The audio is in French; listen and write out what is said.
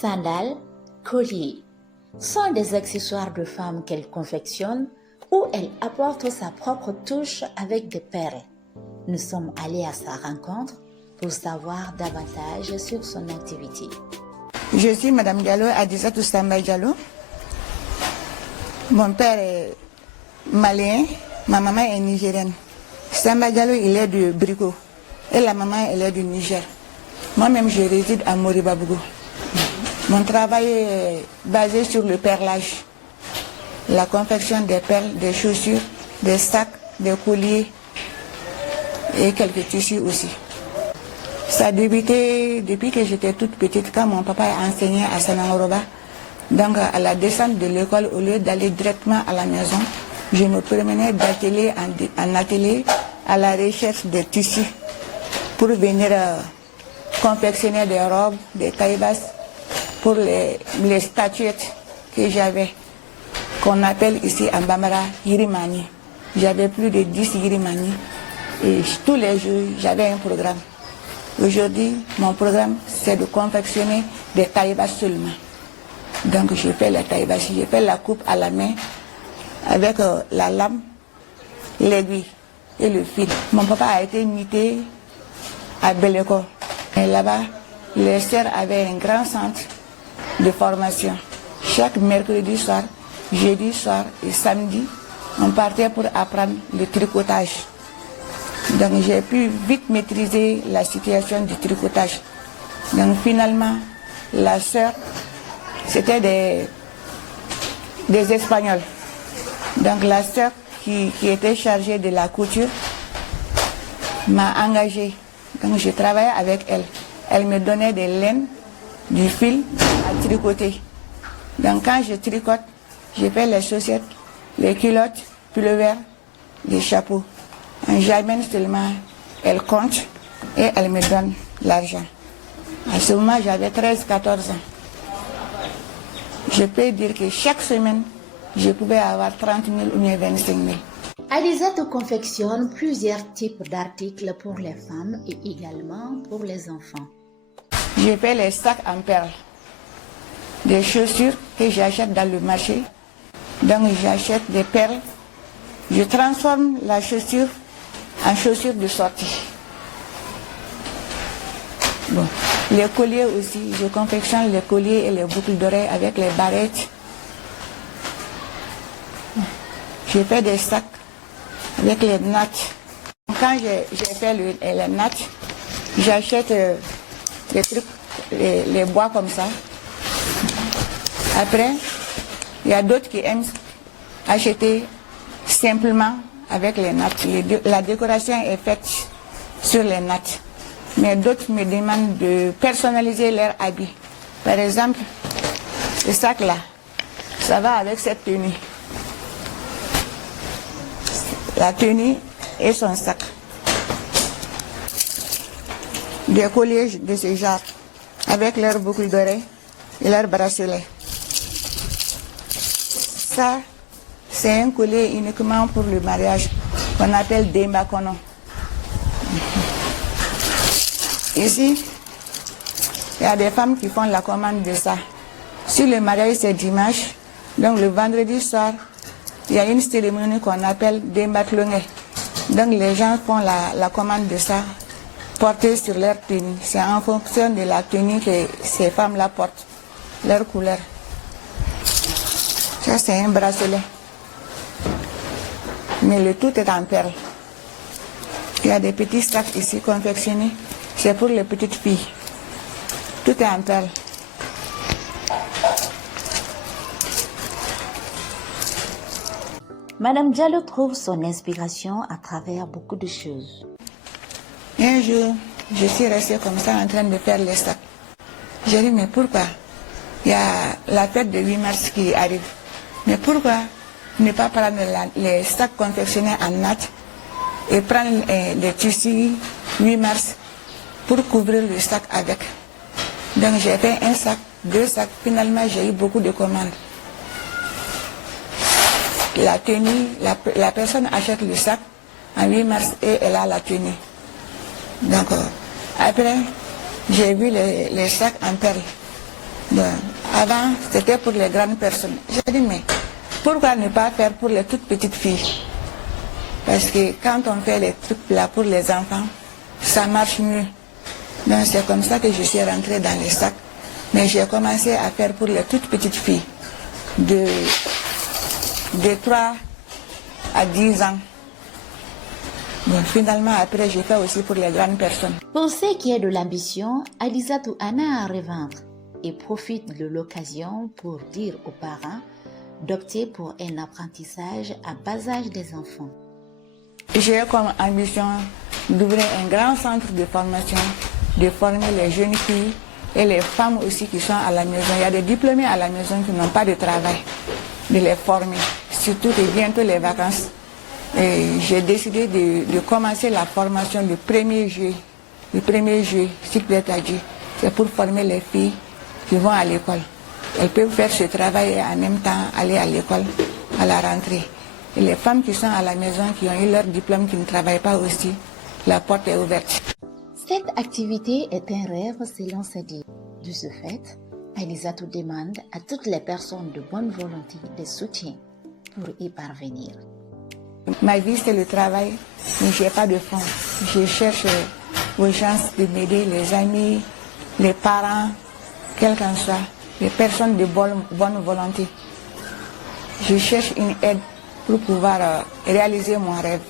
sandales, colliers sont des accessoires de femmes qu'elle confectionne ou elle apporte sa propre touche avec des perles. Nous sommes allés à sa rencontre pour savoir davantage sur son activité. Je suis Madame Diallo, Adisatou Samba Diallo. Mon père est malien, ma maman est nigérienne. Samba Diallo, il est de Brico et la maman, elle est du Niger. Moi-même, je réside à Moribabougou. Mon travail est basé sur le perlage, la confection des perles, des chaussures, des sacs, des colliers et quelques tissus aussi. Ça a débuté depuis que j'étais toute petite, quand mon papa enseignait à Sanangoroba. Donc à la descente de l'école, au lieu d'aller directement à la maison, je me promenais d'atelier en atelier à la recherche des tissus pour venir confectionner des robes, des taille-basses pour les statuettes que j'avais, qu'on appelle ici en Bambara Yirimani. J'avais plus de 10 Yirimani et tous les jours j'avais un programme. Aujourd'hui, mon programme c'est de confectionner des taille-basses seulement. Donc je fais la taille-basse, je fais la coupe à la main avec la lame, l'aiguille et le fil. Mon papa a été muté à Beléco. Et là-bas, les sœurs avaient un grand centre de formation. Chaque mercredi soir, jeudi soir et samedi, on partait pour apprendre le tricotage. Donc j'ai pu vite maîtriser la situation du tricotage. Donc finalement, la sœur, c'était des Espagnols. Donc la sœur qui était chargée de la couture m'a engagée. Donc je travaillais avec elle. Elle me donnait des laines, du fil à tricoter. Donc quand je tricote, je fais les chaussettes, les culottes, pullovers, les chapeaux. J'amène seulement, elle compte et elle me donne l'argent. À ce moment, j'avais 13-14 ans. Je peux dire que chaque semaine, je pouvais avoir 30 000 ou bien 25 000. Adisatou confectionne plusieurs types d'articles pour les femmes et également pour les enfants. Je fais les sacs en perles, des chaussures que j'achète dans le marché. Donc j'achète des perles, je transforme la chaussure en chaussure de sortie. Bon. Les colliers aussi, je confectionne les colliers et les boucles d'oreilles avec les barrettes. Je fais des sacs avec les nattes. Quand j'ai fait les nattes, j'achète les trucs, les bois comme ça. Après, il y a d'autres qui aiment acheter simplement avec les nattes. La décoration est faite sur les nattes. Mais d'autres me demandent de personnaliser leur habit. Par exemple, ce sac-là, ça va avec cette tenue. La tenue et son sac. Des colliers de ce genre, avec leurs boucles d'oreilles et leurs bracelets. Ça, c'est un collier uniquement pour le mariage, qu'on appelle Demba Kono. Ici, il y a des femmes qui font la commande de ça. Si le mariage c'est dimanche, donc le vendredi soir, il y a une cérémonie qu'on appelle Demba Klonge. Donc les gens font la commande de ça, portée sur leur tenue. C'est en fonction de la tenue que ces femmes-là portent, leur couleur. Ça c'est un bracelet. Mais le tout est en perles. Il y a des petits sacs ici confectionnés. C'est pour les petites filles. Tout est en perles. Madame Diallo trouve son inspiration à travers beaucoup de choses. Un jour, je suis restée comme ça en train de faire les sacs. J'ai dit, mais pourquoi? Il y a la fête de 8 mars qui arrive. Mais pourquoi ne pas prendre les sacs confectionnés en natte et prendre les tissus 8 mars pour couvrir le sac avec. Donc j'ai fait un sac, 2 sacs, finalement j'ai eu beaucoup de commandes. La tenue, la personne achète le sac en 8 mars et elle a la tenue. Donc après, j'ai vu les sacs en perles. Bon, avant, c'était pour les grandes personnes. J'ai dit, mais pourquoi ne pas faire pour les toutes petites filles? Parce que quand on fait les trucs là pour les enfants, ça marche mieux. Donc c'est comme ça que je suis rentrée dans les sacs. Mais j'ai commencé à faire pour les toutes petites filles de 3 à 10 ans. Bon, finalement, après, j'ai fait aussi pour les grandes personnes. Pour ce qui est de l'ambition, Alisatou Anna a à revendre et profite de l'occasion pour dire aux parents d'opter pour un apprentissage à bas âge des enfants. J'ai comme ambition d'ouvrir un grand centre de formation, de former les jeunes filles et les femmes aussi qui sont à la maison. Il y a des diplômés à la maison qui n'ont pas de travail, de les former, surtout que bientôt les vacances. J'ai décidé de commencer la formation le 1er juillet. Le 1er juillet, c'est pour former les filles qui vont à l'école. Elles peuvent faire ce travail et en même temps aller à l'école à la rentrée. Et les femmes qui sont à la maison, qui ont eu leur diplôme, qui ne travaillent pas aussi, la porte est ouverte. Cette activité est un rêve selon ses dires. De ce fait, Alisatou demande à toutes les personnes de bonne volonté de soutien pour y parvenir. Ma vie, c'est le travail, mais je n'ai pas de fonds. Je cherche aux gens de m'aider, les amis, les parents, quel qu'en soit, les personnes de bonne volonté. Je cherche une aide pour pouvoir réaliser mon rêve.